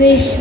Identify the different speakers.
Speaker 1: wish